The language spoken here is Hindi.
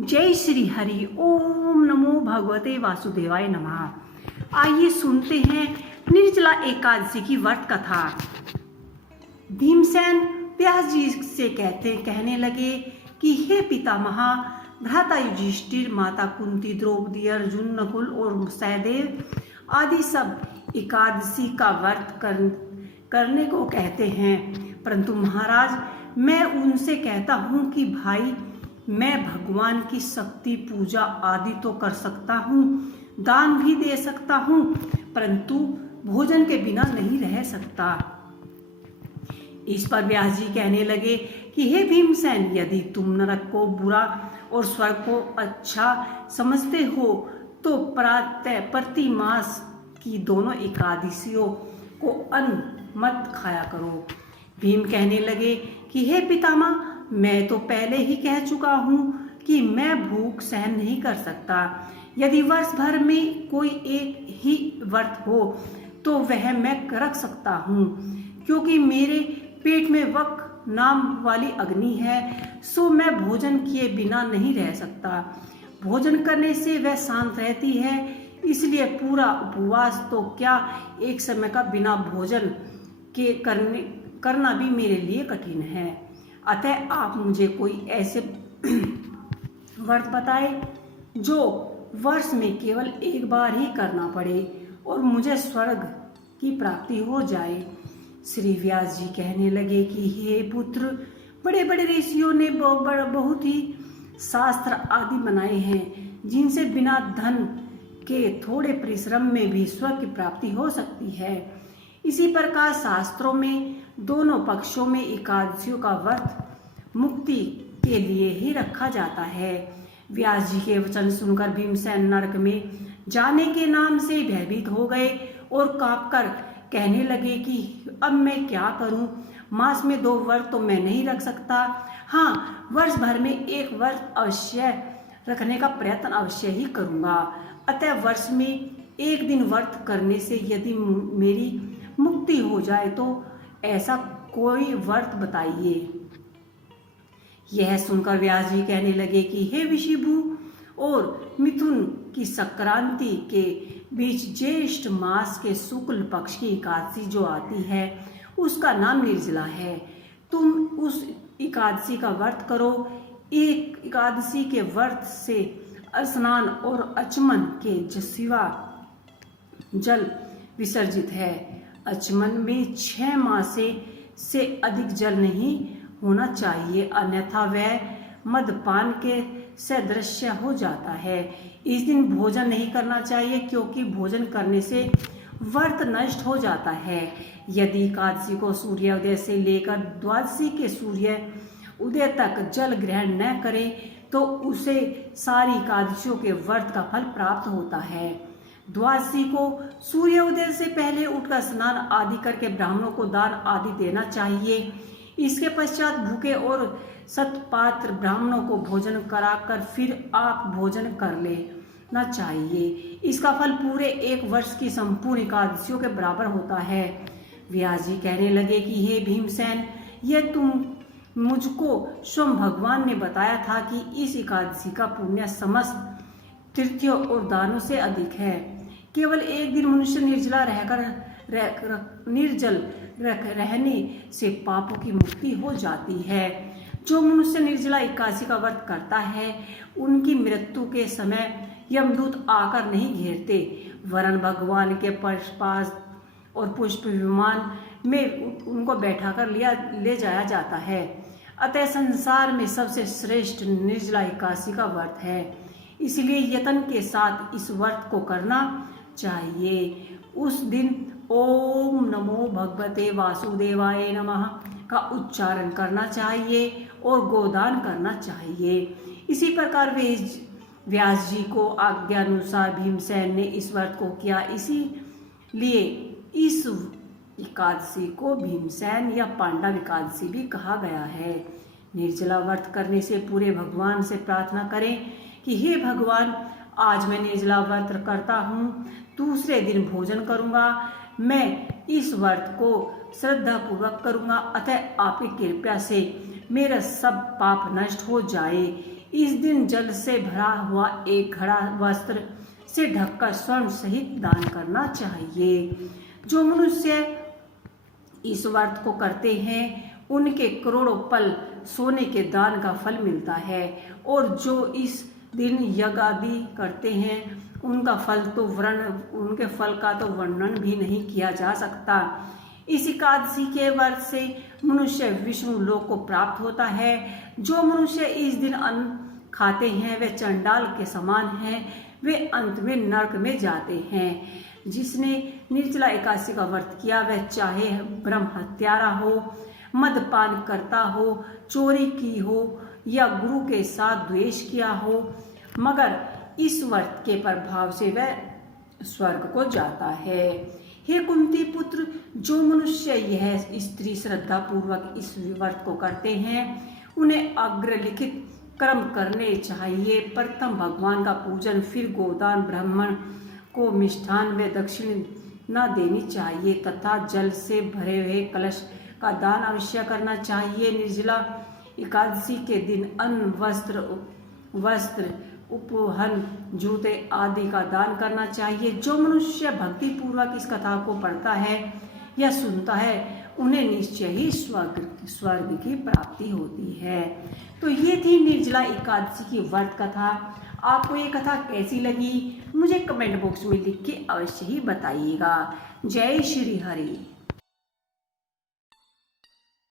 जय श्री हरि। ओम नमो भगवते वासुदेवाय नमः। आइए सुनते हैं निर्जला एकादशी की व्रत कथा। भीमसेन व्यास जी से कहने लगे कि हे पितामह, भ्राता युधिष्ठिर, माता कुंती, द्रौपदी, अर्जुन, नकुल और सहदेव आदि सब एकादशी का व्रत करने को कहते हैं, परंतु महाराज मैं उनसे कहता हूँ कि भाई, मैं भगवान की शक्ति पूजा आदि तो कर सकता हूँ, दान भी दे सकता हूँ, परंतु भोजन के बिना नहीं रह सकता। इस पर व्यास जी कहने लगे कि हे भीमसेन, यदि तुम नरक को बुरा और स्वर्ग को अच्छा समझते हो तो प्रति मास की दोनों एकादशियों को अन्न मत खाया करो। भीम कहने लगे कि हे पितामह, मैं तो पहले ही कह चुका हूँ कि मैं भूख सहन नहीं कर सकता। यदि वर्ष भर में कोई एक ही व्रत हो तो वह मैं रख सकता हूँ, क्योंकि मेरे पेट में वक नाम वाली अग्नि है, सो मैं भोजन किए बिना नहीं रह सकता। भोजन करने से वह शांत रहती है, इसलिए पूरा उपवास तो क्या, एक समय का बिना भोजन के करना भी मेरे लिए कठिन है। अतः आप मुझे कोई ऐसे व्रत बताए जो वर्ष में केवल एक बार ही करना पड़े और मुझे स्वर्ग की प्राप्ति हो जाए। श्री व्यास जी कहने लगे कि हे पुत्र, बड़े बड़े ऋषियों ने बहुत ही शास्त्र आदि बनाए हैं, जिनसे बिना धन के थोड़े परिश्रम में भी स्वर्ग की प्राप्ति हो सकती है। इसी प्रकार शास्त्रों में दोनों पक्षों में एकादशियों का व्रत मुक्ति के लिए ही रखा जाता है। व्यास जी के वचन सुनकर भीमसेन नरक में जाने के नाम से भयभीत हो गए और कांपकर कहने लगे कि अब मैं क्या करूं? मास में 2 व्रत तो मैं नहीं रख सकता। हाँ, वर्ष भर में एक व्रत अवश्य रखने का प्रयत्न अवश्य ही करूंगा। अतः वर्ष में एक दिन व्रत करने से यदि मेरी मुक्ति हो जाए तो ऐसा कोई व्रत बताइए। यह सुनकर व्यास जी कहने लगे कि हे विषिभु, और मिथुन की संक्रांति के बीच ज्येष्ठ मास के शुक्ल पक्ष की एकादशी जो आती है, उसका नाम निर्जला है। तुम उस एकादशी का व्रत करो। एक एकादशी के व्रत से स्नान और आचमन के सिवा जल विसर्जित है। आचमन में 6 मास से अधिक जल नहीं होना चाहिए, अन्यथा वह मदपान के सदृश हो जाता है। इस दिन भोजन नहीं करना चाहिए, क्योंकि भोजन करने से व्रत नष्ट हो जाता है। यदि एकादशी को सूर्योदय से लेकर द्वादशी के सूर्य उदय तक जल ग्रहण न करे तो उसे सारी एकादशियों के व्रत का फल प्राप्त होता है। द्वादशी को सूर्योदय से पहले उठकर स्नान आदि करके ब्राह्मणों को दान आदि देना चाहिए। इसके पश्चात भूखे और सतपात्र ब्राह्मणों को भोजन कराकर फिर आप भोजन कर लेना चाहिए। इसका फल पूरे एक वर्ष की संपूर्ण एकादशियों के बराबर होता है। व्यास जी कहने लगे कि हे भीमसेन, यह तुम मुझको स्वयं भगवान ने बताया था कि इस एकादशी का पुण्य समस्त तीर्थों और दानों से अधिक है। केवल एक दिन मनुष्य निर्जला निर्जल रहने से पापों की मुक्ति हो जाती है। जो मनुष्य निर्जला एकादशी का व्रत करता है, उनकी मृत्यु के समय यमदूत आकर नहीं घेरते, वरन भगवान के पास और पुष्प विमान में उनको बैठाकर ले जाया जाता है। अतः संसार में सबसे श्रेष्ठ निर्जला एकादशी का व्रत है, इसलिए यत्न के साथ इस व्रत को करना चाहिए। उस दिन ओम नमो भगवते वासुदेवाय नमः का उच्चारण करना चाहिए और गोदान करना चाहिए। इसी प्रकार व्यास जी को आज्ञानुसार भीमसेन ने इस व्रत को किया। इसीलिए इस एकादशी को भीमसेन या पांडव एकादशी भी कहा गया है। निर्जला व्रत करने से पूरे भगवान से प्रार्थना करें कि हे भगवान, आज मैं निर्जला व्रत करता हूँ, दूसरे दिन भोजन करूँगा। मैं इस व्रत को श्रद्धा पूर्वक करूँगा, अतः आपकी कृपा से मेरा सब पाप नष्ट हो जाए। इस दिन जल से भरा हुआ एक घड़ा वस्त्र से ढककर स्वर्ण सहित दान करना चाहिए। जो मनुष्य इस व्रत को करते हैं उनके करोड़ों पल सोने के दान का फल मिलता है, और जो इस दिन यज्ञ आदि करते हैं उनके फल का तो वर्णन भी नहीं किया जा सकता। इस एकादशी के व्रत से मनुष्य विष्णु लोक को प्राप्त होता है। जो मनुष्य इस दिन अन्न खाते हैं वे चंडाल के समान हैं, वे अंत में नरक में जाते हैं। जिसने निर्जला एकादशी का व्रत किया वह चाहे ब्रह्म हत्यारा हो, मदपान करता हो, चोरी की हो या गुरु के साथ द्वेष किया हो, मगर इस व्रत के प्रभाव से वह स्वर्ग को जाता है। हे कुंती पुत्र, जो मनुष्य यह स्त्री श्रद्धा पूर्वक इस व्रत को करते हैं उन्हें अग्रलिखित कर्म करने चाहिए। प्रथम भगवान का पूजन, फिर गोदान, ब्राह्मण को मिष्ठान व दक्षिणा देनी चाहिए तथा जल से भरे हुए कलश का दान अवश्य करना चाहिए। निर्जला एकादशी के दिन अन्न, वस्त्र, उपहन, जूते आदि का दान करना चाहिए। जो मनुष्य भक्ति पूर्वक इस कथा को पढ़ता है या सुनता है उन्हें निश्चय ही स्वर्ग की प्राप्ति होती है। तो ये थी निर्जला एकादशी की व्रत कथा। आपको ये कथा कैसी लगी मुझे कमेंट बॉक्स में लिख के अवश्य ही बताइएगा। जय श्री हरि।